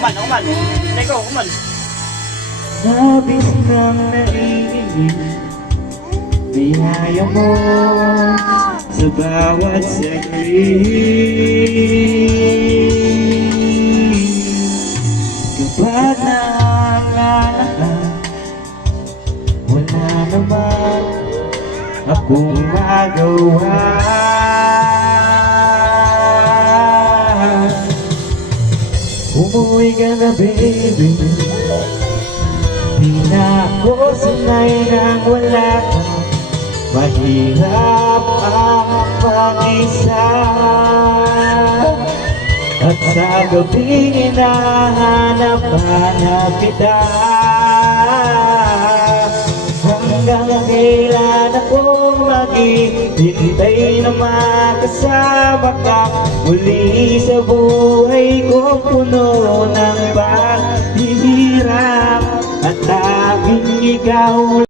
man, ako man. Hindi ko, ako man. Nabis ng naiingit Biyaya mo sa bawat saglit Kapag nangangalahan Wala naman akong magawa Umuwi ka na baby. Di na ako sanay nang wala ka. Mahirap ang mag-isa. At sa gabi hinahanap-hanap kita. Hanggang kailan ako maghihintay na makasama ka Muli sa buhay ko puno ng paghihirap At tanging ikaw